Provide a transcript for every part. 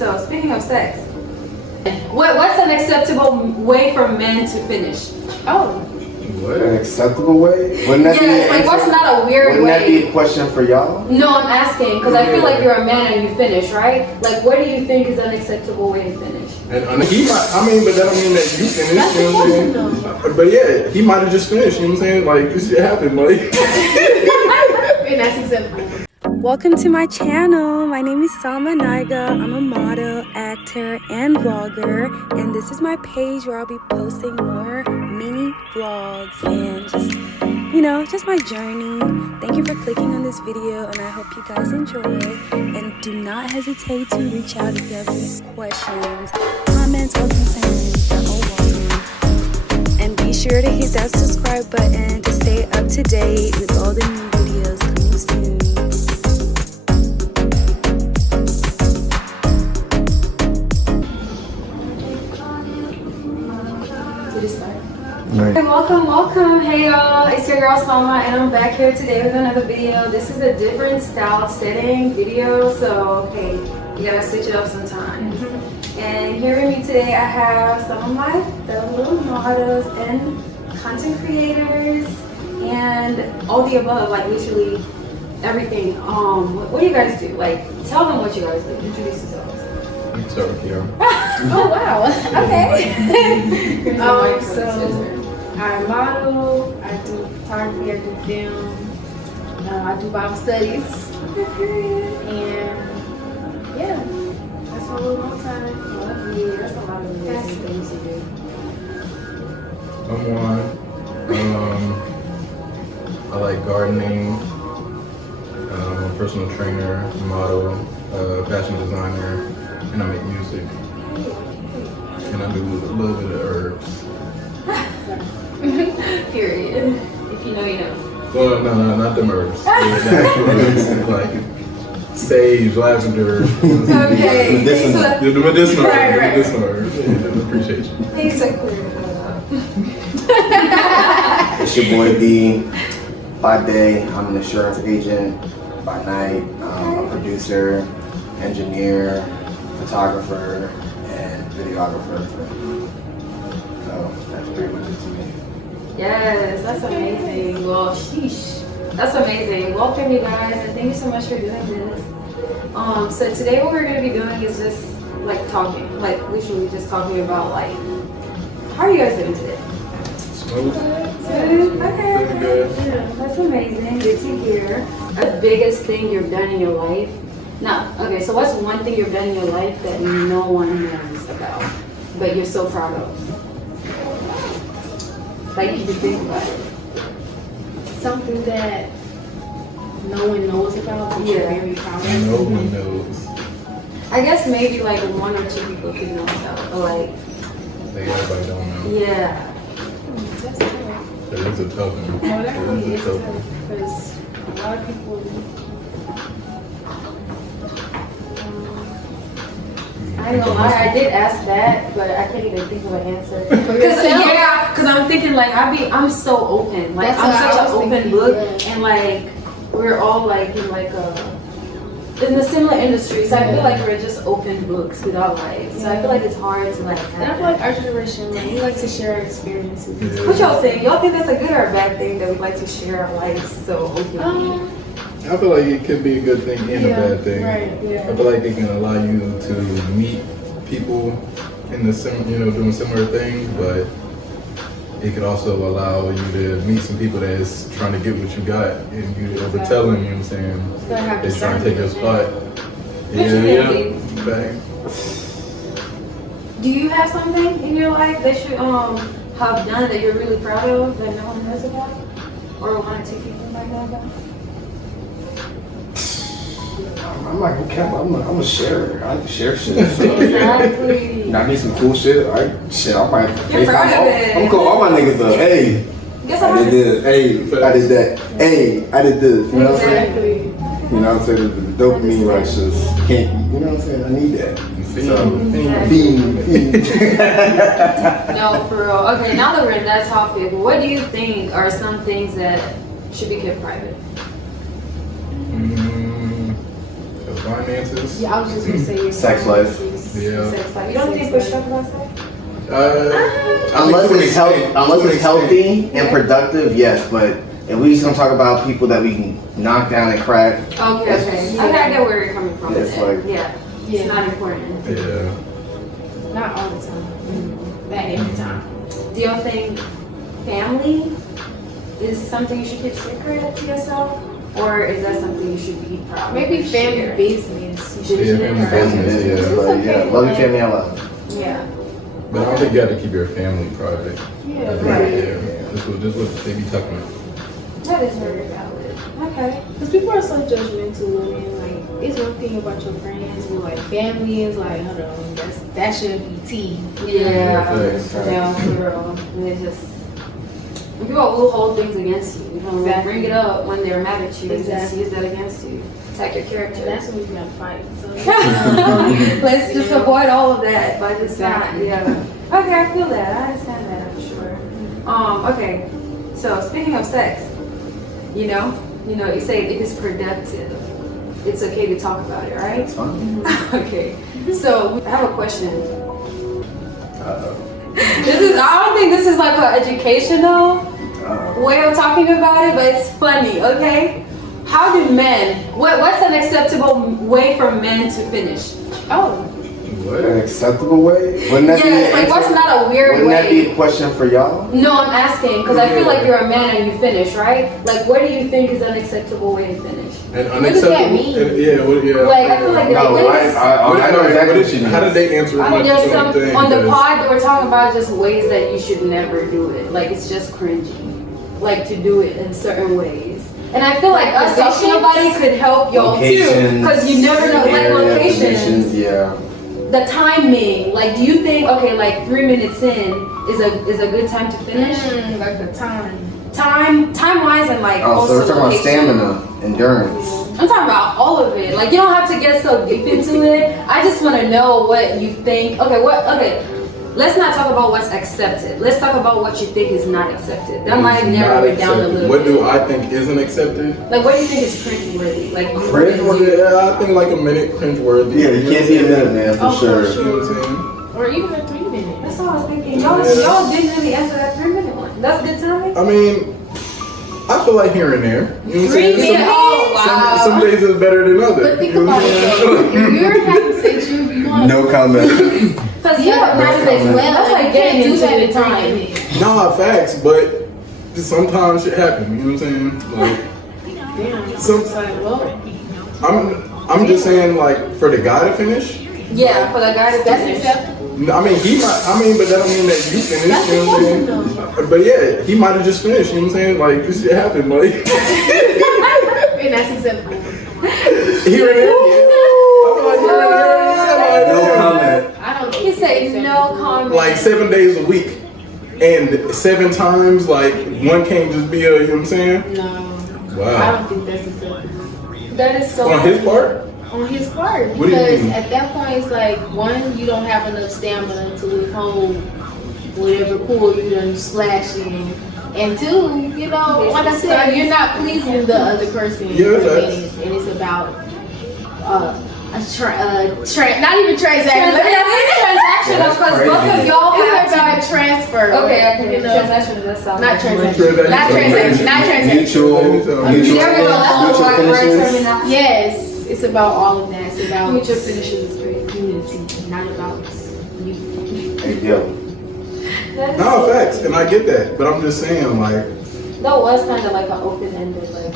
So speaking of sex, what's an acceptable way for men to finish? Oh. What? An acceptable way? Wouldn't that Yeah, like what's not a weird Wouldn't that be way? a question for y'all? No, I'm asking because I feel like you're a man and you finish, right? Like, what do you think is an acceptable way to finish? And he might, I mean, but that don't mean that you finished, That's you know what I'm the saying? But yeah, he might have just finished, you know what I'm saying? Like, this shit happened, like. And that's acceptable. Welcome to my channel. My name is Salma Naiga. I'm a model, actor, and vlogger. And this is my page where I'll be posting more mini vlogs and just, just my journey. Thank you for clicking on this video and I hope you guys enjoy. And do not hesitate to reach out if you have any questions, comments, or concerns. They're all welcome. And be sure to hit that subscribe button to stay up to date with all the new videos coming soon. Right. Hey, welcome. Hey y'all, it's your girl Salma and I'm back here today with another video. This is a different style setting video, so hey, you gotta switch it up sometimes. And here with me today I have some of my fellow models and content creators and all the above, like literally everything. What do you guys do? Like, tell them what you guys do. Introduce yourselves. Start with you. Oh wow. Okay. So I model, I do photography, I do film, I do Bible studies, and yeah, that's my little long time. yeah, that's a lot of amazing things to do. I'm Juan. I like gardening. I'm a personal trainer, model, fashion designer, and I make music. And I do a little bit of herbs. Period. If you know, you know. Well, no, not them herbs. The actual herbs, like sage, lavender. Okay. Medicinal. The medicinal herbs. Right. The medicinal herbs. Yeah, I appreciate you. Thanks for clearing that up. It's your boy B. By day, I'm an insurance agent. By night, I'm a producer, engineer, photographer, and videographer. So that's pretty much it to me. Yes, that's amazing. Well, sheesh. That's amazing. Welcome, you guys, and thank you so much for doing this. So today what we're going to be doing is just like talking, like literally just talking about like, how are you guys doing today? Smooth. Good. Okay. Doing good. Yeah, that's amazing. Good to hear. The biggest thing you've done in your life. Now, okay, so what's one thing you've done in your life that no one knows about, but you're so proud of? Like you can think about it. Something that no one knows about, but you're Yeah. very proud of. No one knows. I guess maybe like one or two people could know about, but like, Like everybody don't know. yeah. That's tough. There is a tough one. No, that There really is is a tough tough one. because a lot of people. I ain't gonna lie, I did ask that, but I can't even think of an answer. Cause I'm thinking like I'm so open, like That's I'm what I such an was open thinking, book, yeah. and like we're all like in like in the similar industry, so I feel like we're just open books with our lives. So I feel like it's hard to like. And I feel like our generation, like, we like to share our experiences. Yeah. What y'all think? Y'all think that's a good or a bad thing that we like to share our lives so openly? I feel like it could be a good thing and a bad thing. Right, I yeah. feel like it can allow you to meet people in the doing similar things, but it could also allow you to meet some people that's trying to get what you got and you overtell them, you know what I'm saying? Gotta have They're trying to take your spot. Definitely. Back. Do you have something in your life that you have done that you're really proud of that no one knows about, or one or two people might know about? I'm not gonna cap. I'm a sharer. I like to share shit. So, Exactly. I need some cool shit. I might You're proud of it. I'm cool. All my niggas up. Hey, Guess I did this. Hey, I did that. Hey, I did this. You know what I'm saying? Exactly. You know what I'm saying? The dopamine rush just can't. You know what I'm saying? I need that. So, fiend. No, for real. Okay, now that we're in that topic, what do you think are some things that should be kept private? The finances. Yeah, I was just gonna say your Sex life. finances. Yeah. Sex life. You don't think we're stuck about sex? Unless it's healthy and productive, yes. But if we just gonna talk about people that we can knock down and crack, Okay, okay. I get where you're coming from. It's like- yeah, it's not important. Yeah. Not all the time. Not every time. Do you think family is something you should keep secret to yourself? Or is that something you should be proud of? Maybe family Share? business. You should Yeah, share. family business. yeah. It's But okay, yeah, love your like- family out loud. Yeah. But I don't think you have to keep your family private. Yeah, Yeah, right. This what they be talking about. That is very valid. Okay. Because people are so judgmental, and like it's one thing about your friends, but like family is like, hold on, that should be tea. Yeah. facts. Yeah, for real. And it just, people will hold things against you. You know, Exactly. bring it up when they're mad at you and just Exactly. use that against you. Attack your And character. that's when you gotta fight. So Let's just avoid all of that by just Exactly. not, yeah. Okay, I feel that. I understand that for sure. Okay. So speaking of sex, you say if it's productive, it's okay to talk about it, right? It's fun. Okay. So I have a question. Uh-oh. I don't think this is like an educational Uh-oh. way of talking about it, but it's funny, okay? How do men, what's an acceptable way for men to finish? oh, What? An acceptable way? Wouldn't that be? Yes, like what's not a weird Wouldn't that way? be a question for y'all? No, I'm asking because I feel like you're a man and you finish, right? Like, what do you think is an acceptable way to finish? And What does that unacceptable. mean? Yeah. Like, I feel like No, I know exactly what you mean. How did they answer I my mean, there's some thing? on the 'Cause- pod that we're talking about just ways that you should never do it. Like, it's just cringy, like to do it in certain ways. And I feel like us talking about it could help y'all too, Locations, because you never know, like area, locations. positions, yeah. The timing, like, do you think like 3 minutes in is a good time to finish? like the time. Time wise and like Oh, so also we're talking about location. stamina, endurance. I'm talking about all of it. Like, you don't have to get so deep into it. I just want to know what you think. Okay. Let's not talk about what's accepted. Let's talk about what you think is not accepted. That might It's narrow not it down a accepted. little What bit. do I think isn't accepted? Like, what do you think is cringeworthy? Like, Cringeworthy? Yeah, I think like a minute cringeworthy. Yeah, you can't be a minute, man, for Oh, for sure. You know what I'm saying? Or even a 3 minute. That's what I was thinking. Y'all didn't really answer that 3 minute one. That's good timing. I mean, I feel like here and there. You know what I'm saying? 3 minutes. Oh wow. Some days is better than others. But think you know about what it I'm though. saying? If you're having sex, you want No comment. Cause yeah, yeah, might as well. That's like You can't getting do into that the in 3 time. minutes. Nah, facts, but sometimes shit happen. You know what I'm saying? Like, Damn. Some- It's like, well, I'm just saying, like, for the guy to finish. Yeah, for the guy to that's finish. acceptable. I mean, but that don't mean that you finished. That's You know what I'm saying? the question, But yeah, he might have just finished. You know what I'm saying? Like, this shit happened. Like, And that's acceptable. here and there. Yeah. I feel like here and there. No Yeah, comment. I don't He think said it's no acceptable. comment. like 7 days a week. And 7 times, like, one can't just be a, you know what I'm saying? No. I Wow. don't think that's acceptable. That is so. On his part? On his part, What do you because mean? at that point it's like, one, you don't have enough stamina to withhold whatever pull you done slash in, and two, you know, like I said, you're not pleasing the other person in Yeah, 3 facts. minutes, and it's about not even transaction. It's transactional because both of y'all It's have about to. transfer. Okay. You know, Transaction does sound not like- transaction. Not transaction. Not transaction. Mutual There we go. That's the mutual right word finishes. terminology. Yes, it's about all of that. It's about Mutual finishes is great. unity, not about you. Hey, yo. That is No, so- facts. And I get that. But I'm just saying, like, That was kind of like an open-ended, like,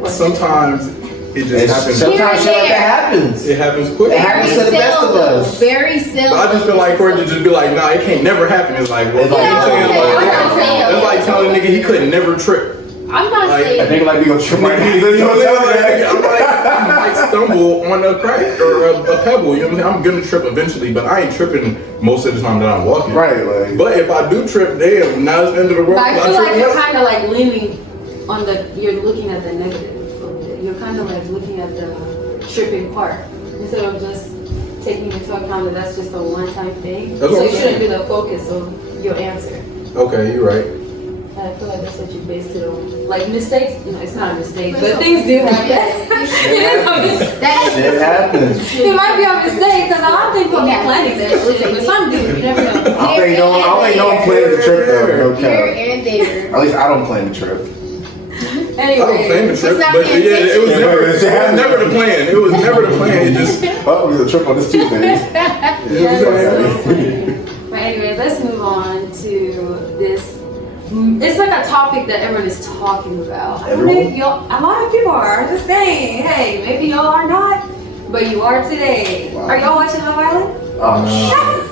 why? sometimes it just happens. Sometimes shit like that happens. It happens quick. It happens to the best of us. Very seldom. I just feel like for it to just be like, nah, it can't never happen. It's like, well, It's like, you know what I'm saying? okay, Like, I'm not saying that's like telling a nigga he couldn't never trip. I'm not Like, I saying. think like we gonna trip right You know what I'm saying? I'm like, I might stumble on a crack or a pebble. You know what I'm saying? I'm gonna trip eventually, but I ain't tripping most of the time that I'm walking. Right, like. But if I do trip, damn, now it's the end of the world. But I feel like trip you're once. kind of like leaning on you're looking at the negative of it. You're kind of like looking at the tripping part instead of just taking into account that that's just a one-time thing. That's So what it I'm shouldn't saying. be the focus of your answer. Okay, you're right. And I feel like that's what you based it on. Like mistakes, it's not a mistake, But but it's things do happen. okay. It is a mistake. That Shit happens. It might be a mistake because I make no one plan the trip though. No Here cap. and there. At least I don't plan the trip. I don't plan Anyway, the trip, It's not but the yeah, it was intention. never the plan. It was never the plan. It just, Oh, we was a trip on this Tuesday. that's so funny. But anyways, let's move on to this. It's like a topic that everyone is talking about. I don't know if y'all, a lot of people are. I'm just saying, hey, maybe y'all are not, but you are today. Wow. Are y'all watching Love Island? Oh shit.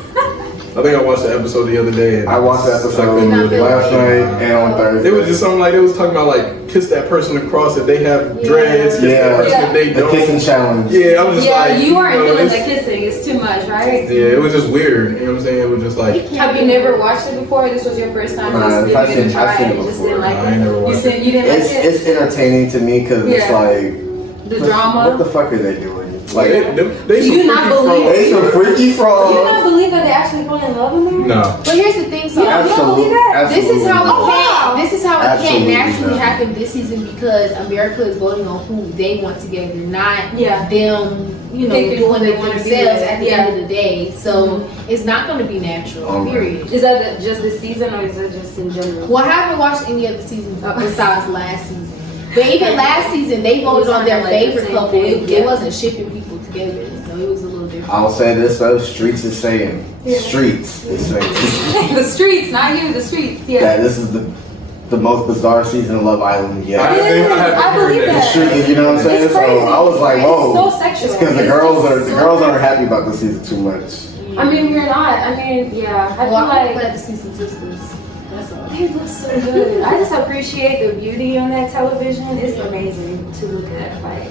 I think I watched the episode the other day. And I watched the episode couldn't do it. last night and on Thursday. It was just something like, they was talking about like, kiss that person across if they have dreads, kiss that Yeah. person if they the don't. kissing challenge. Yeah, I was just Yeah, like, you aren't know, feeling the it's- kissing. It's too much, right? Yeah, it was just weird. You know what I'm saying? It was just like, Have you never watched it before? This was your first time Nah, just I've giving it a seen- I've try seen it and you just before. didn't like I ain't never it? You watched said you didn't like it? It's entertaining to me because it's Yeah. like The what drama? the fuck are they doing? Like they Do you some not freaky believe- frogs. they some freaky Do you frogs. not believe that they actually fall in love in there? No. But here's the thing, so You don't believe Absolutely. that? this is how it Oh, wow. can't. This is how it Absolutely can't naturally not. happen this season because America is voting on who they want together, not Yeah. them. You know, Picking who doing they it wanna be themselves with. at the end of the day. So it's not going to be natural. Alright. Period. Is that just this season or is it just in general? Well, I haven't watched any other seasons besides last season. But even last season, they voted on their Like the favorite same couple. thing, It yeah. wasn't shipping people together, so it was a little different. I'll say this though, Streets is saying. Streets is saying The streets, not you, the streets. Yeah. that this is the most bizarre season of Love Island I yet. I believe heard that. Street, you know what I'm saying? It's So crazy. I was like, It's whoa. so sexual. It's because the It's girls so aren't happy about the season too much. I mean, we're not. I mean, yeah. I Well, I'm feel glad like to see some sisters. That's all. they look so good. I just appreciate the beauty on that television. It's amazing to look at. Like,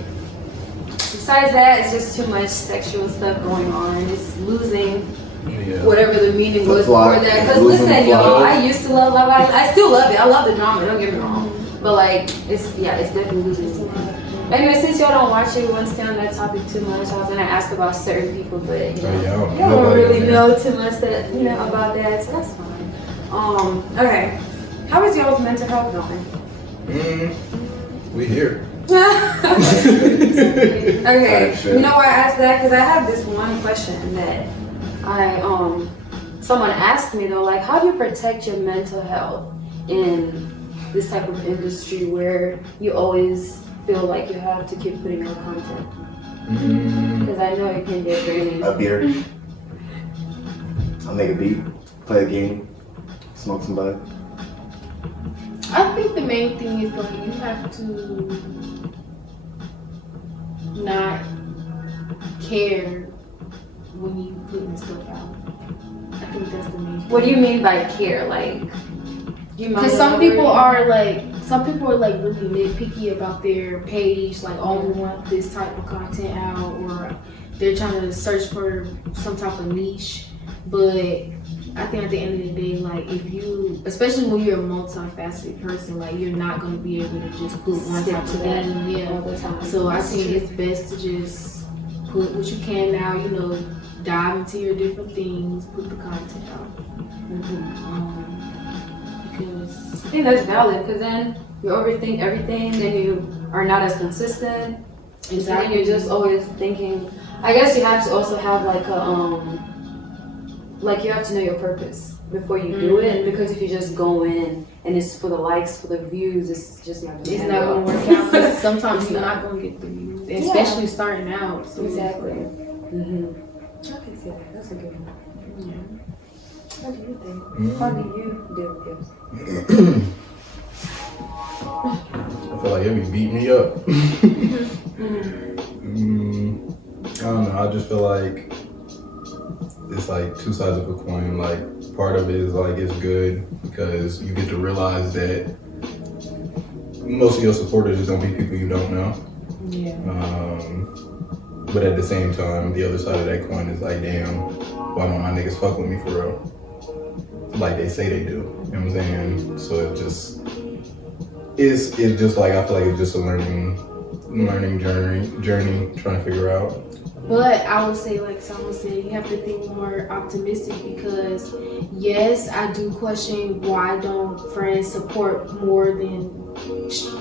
besides that, it's just too much sexual stuff going on. It's losing Yeah. whatever the meaning was The plot. before that. Because Losing listen, the y'all, plot. I used to love Love Island. I still love it. I love the drama. Don't get me wrong. But like, it's definitely losing its mind. Anyway, since y'all don't watch it, we won't stay on that topic too much. I was gonna ask about certain people, but you know, Oh, yeah, I don't- you don't nobody really on there. know too much that about that, so that's fine. Okay, how is y'all's mental health going? We here. Okay, Type shit. you know why I asked that? Because I have this one question that someone asked me though, like, how do you protect your mental health in this type of industry where you always feel like you have to keep putting out content? Because I know it can get draining. A beer. I'll make a beat, play a game, smoke some bud. I think the main thing is like you have to not care when you putting stuff out. I think that's the main thing. What do you mean by care? Like, you might Because some people are like really nitpicky about their page, like only want this type of content out, or they're trying to search for some type of niche. But I think at the end of the day, like if you, especially when you're a multifaceted person, like you're not gonna be able to just put one Stick type of to that thing. all Yeah. the time. So I That's think true. it's best to just put what you can now. You know, dive into your different things, put the content out. Because I think that's valid because then you overthink everything, then you are not as consistent. And then you're just always thinking. I guess you have to also have like like you have to know your purpose before you do it. And because if you just go in and it's for the likes, for the views, it's just not gonna it's end not well. gonna work out. 'Cause sometimes It's you're not. not gonna get the views, especially starting out. So Exactly. Mm-hmm. I can see that. That's a good one. Yeah. What do you think? How do you deal with this? I feel like it be beating me up. I don't know. I just feel like it's like two sides of a coin. Like part of it is like it's good because you get to realize that most of your supporters is gonna be people you don't know. Yeah. But at the same time, the other side of that coin is like, damn, why don't my niggas fuck with me for real? Like they say they do. You know what I'm saying? So it just it's just like I feel like it's just a learning journey trying to figure out But I would say, like someone said, you have to think more optimistic because, yes, I do question why don't friends support more than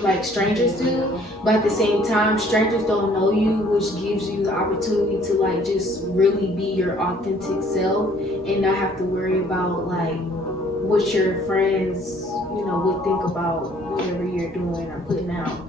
like strangers do. But at the same time, strangers don't know you, which gives you the opportunity to like just really be your authentic self and not have to worry about like what your friends, would think about whatever you're doing or putting out.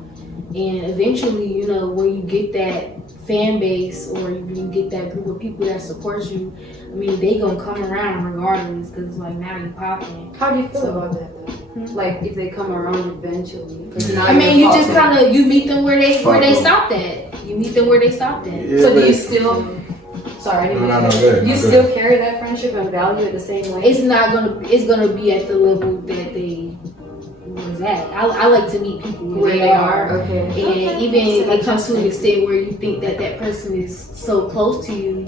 And eventually, when you get that fan base or you get that group of people that supports you, I mean, they gonna come around regardless because like now you popping. How do you feel about that though? Like if they come around eventually. 'Cause now I mean, you're you just popping. kind of, you meet them where they Fuck them. stopped at. You meet them where they stopped at. Yeah, So do but- you still? Sorry, I didn't. No, mean to- go ahead. You No, go still ahead. carry that friendship and value it the same way? It's gonna be at the level that they was at. I like to meet people where they are. Okay. And even it comes to an extent where you think that person is so close to you,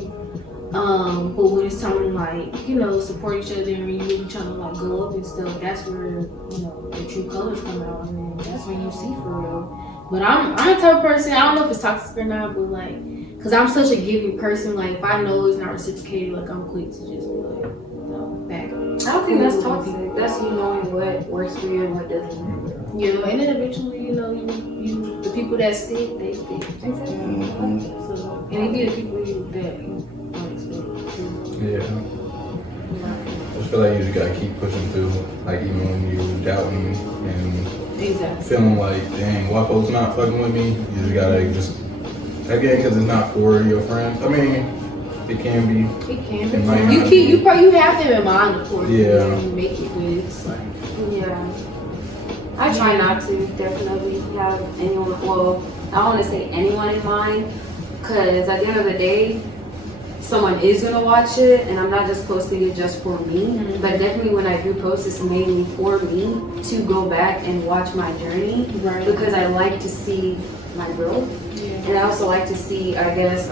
but when it's time to like, support each other and you really trying to like go up and stuff, that's where, the true colors come out and then that's when you see for real. But I'm the type of person, I don't know if it's toxic or not, but like, cause I'm such a giving person, like if I know it's not reciprocated, like I'm quick to just be like, back. I don't think that's toxic. That's you knowing what works for you and what doesn't. And then eventually, you the people that stick, they stick. Mhm. So, and it be the people that you don't expect to. Yeah. I just feel like you just gotta keep pushing through, like even when you doubting and Exactly. feeling like, dang, why folks not fucking with me? You just gotta again, because it's not for your friends. I mean, it can be. It can It might be. not You be. probably have them in mind, of course. Yeah. And you make it, but it's like, Yeah. I try not to definitely have anyone, well, I don't want to say anyone in mind, because at the end of the day, someone is going to watch it, and I'm not just posting it just for me, but definitely when I do post, it's mainly for me to go back and watch my journey, right. because I like to see my growth, Yeah. and I also like to see, I guess,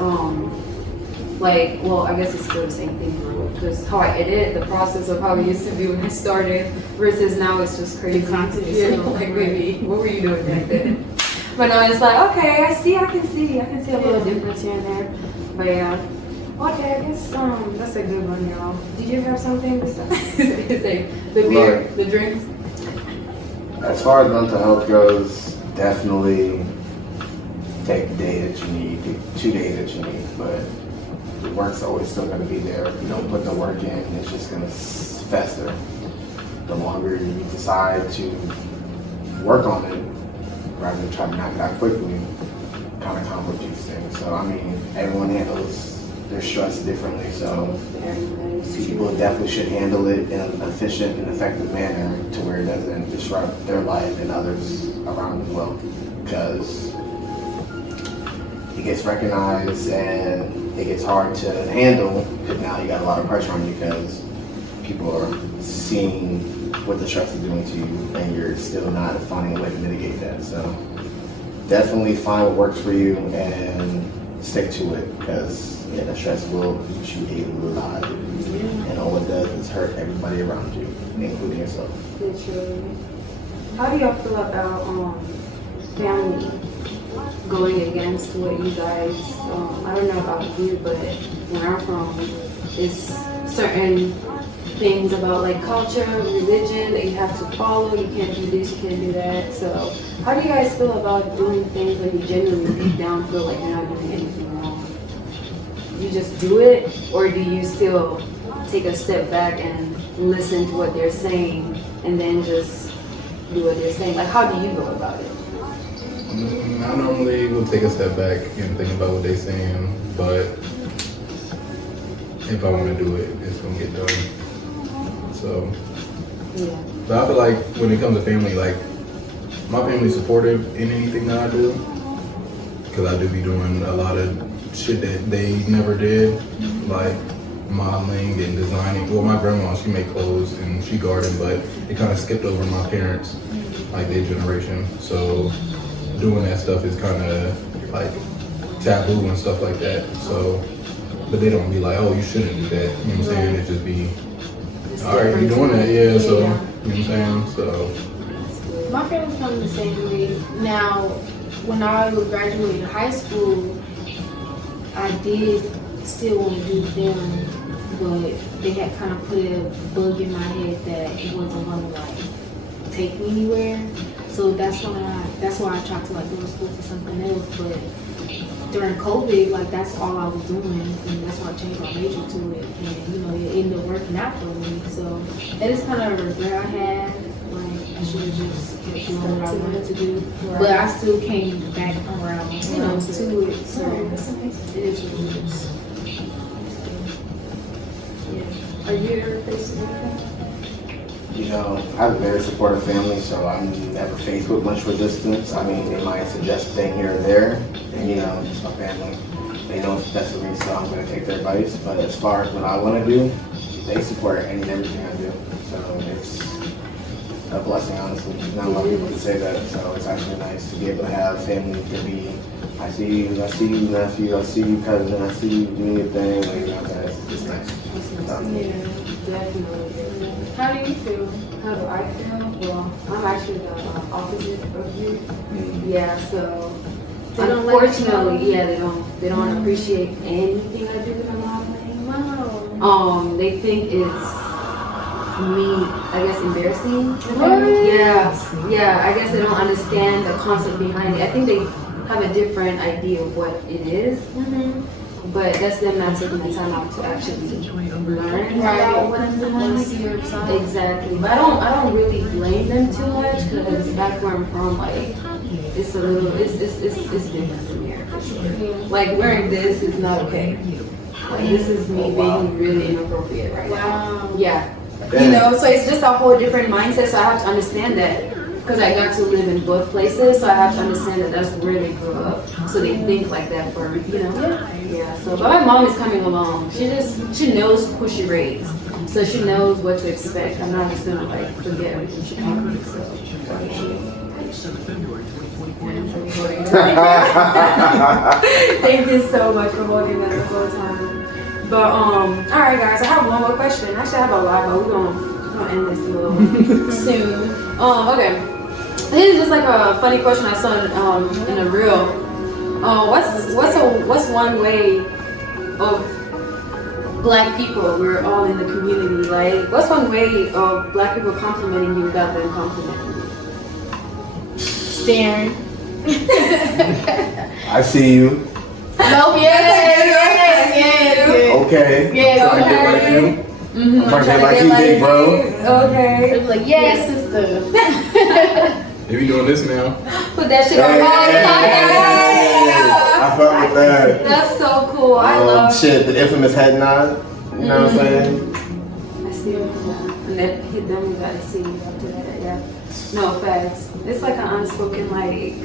I guess it's still the same thing because how I edit, the process of how it used to be when I started versus now it's just crazy. The content is Yeah, so like baby, what were you doing back then? But no, it's like, okay, I can see a little difference here and there. But yeah. Okay, I guess that's a good one, y'all. Did you have something besides the beer, Right. the drinks? As far as mental health goes, definitely take the day that you need, the 2 days that you need, but the work's always still going to be there. If you don't put the work in, it's just going to fester. The longer you decide to work on it, rather than try to knock it out quickly, kind of complicates things. So, I mean, everyone handles their stress differently, so people definitely should handle it in an efficient and effective manner to where it doesn't disrupt their life and others around as well. Because it gets recognized and it gets hard to handle because now you got a lot of pressure on you because people are seeing what the stress is doing to you and you're still not finding a way to mitigate that. So definitely find what works for you and stick to it because the stress will eat you alive. And all it does is hurt everybody around you, including yourself. Literally. How do y'all feel about family going against what you guys, I don't know about you, but where I'm from, it's certain things about like culture, religion that you have to follow. You can't do this, you can't do that. So how do you guys feel about doing things when you genuinely deep down feel like you're not doing anything wrong? You just do it, or do you still take a step back and listen to what they're saying and then just do what they're saying? Like, how do you go about it? I normally will take a step back and think about what they're saying, but if I want to do it, it's gonna get done. So, Yeah. but I feel like when it comes to family, like my family's supportive in anything that I do, because I do be doing a lot of shit that they never did, like modeling and designing. Well, my grandma, she made clothes and she gardened, but it kind of skipped over my parents, like their generation. So doing that stuff is kind of like taboo and stuff like that. So, but they don't be like, oh, you shouldn't do that. You know what I'm saying? It just be, all right, you doing that, yeah. So, you know what I'm saying? So, my family's kind of the same way. Now, when I graduated high school, I did still want to do film, but they had kind of put a bug in my head that it wasn't going to like take me anywhere. So that's why I tried to like go to school for something else. But during COVID, like that's all I was doing, and that's why I changed my major to it. And you know, it ended up working out for me. So that is kind of a regret I had. Like I should have just kept doing what I wanted to do, but I still came back around, you know, to it. So it is what it is. Are you ever faced with anything? You know, I have a very supportive family, so I'm never faced with much resistance. I mean, they might suggest a thing here or there, and you know, it's my family. They know what's best for me, so I'm going to take their advice. But as far as what I want to do, they support any and everything I do. So it's a blessing, honestly. Not a lot of people can say that, so it's actually nice to be able to have family to be, I see you, nephew, I see you, cousin, I see you doing your thing. Like, you know, it's nice. Yeah, definitely. How do you feel? How do I feel? Well, I'm actually the opposite of you. Yeah, so They don't let you unfortunately, know? yeah, they don't appreciate anything I do with my modeling. Wow. They think it's me, I guess, embarrassing. What? Yeah, I guess they don't understand the concept behind it. I think they have a different idea of what it is, but that's them not taking the time out to actually learn about what I'm doing. See your side. Exactly, but I don't really blame them too much because back where I'm from, like it's a little, it's different from here for sure. Like wearing this is not okay. Like this is me being really inappropriate right now. Wow. Yeah, you know, so it's just a whole different mindset. So I have to understand that because I got to live in both places, so I have to understand that that's where they grew up. So they think like that for you know. Yeah. So, but my mom is coming along. She knows who she raised, so she knows what to expect. I'm not just gonna like forget everything she taught me. So. Thank you so much for holding that the whole time. But all right, guys, I have one more question. Actually, I have a lot, but we're gonna end this a little soon. Okay. This is just like a funny question I saw in a reel. What's one way of Black people? We're all in the community. Like, what's one way of Black people complimenting you without them complimenting you? Staring. I see you. No, yes. Okay. Yeah, Trying to get like you. I'm trying to get like you, big bro. Okay. They're like, yes, sister. They be doing this now. Put that shit on Hey, my I fuck with that. That's so cool. I love Shit, the infamous head nod. You know what I'm saying? I see it. And then hit them, you gotta see you after that. Yeah. No facts. It's like an unspoken, like,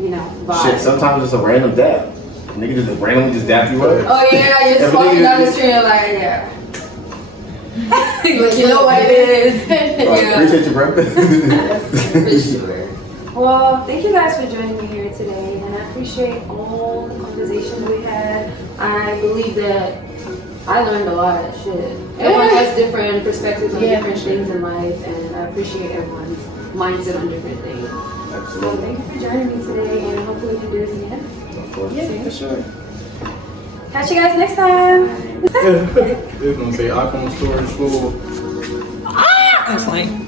you know, vibe. Shit, sometimes it's a random dab. Nigga just randomly just dap you up. Oh yeah, you're just walking down the street and like, yeah. But you know what it is. Yeah. Appreciate you, bro. For sure. Well, thank you guys for joining me here today, and I appreciate all the conversations we had. I believe that I learned a lot. Shit. Everyone has different perspectives on different things in life, and I appreciate everyone's mindset on different things. So thank you for joining me today, and hopefully we can do this again. Of course. Yeah, for sure. Catch you guys next time. It's gonna say iPhone storage full. That's fine.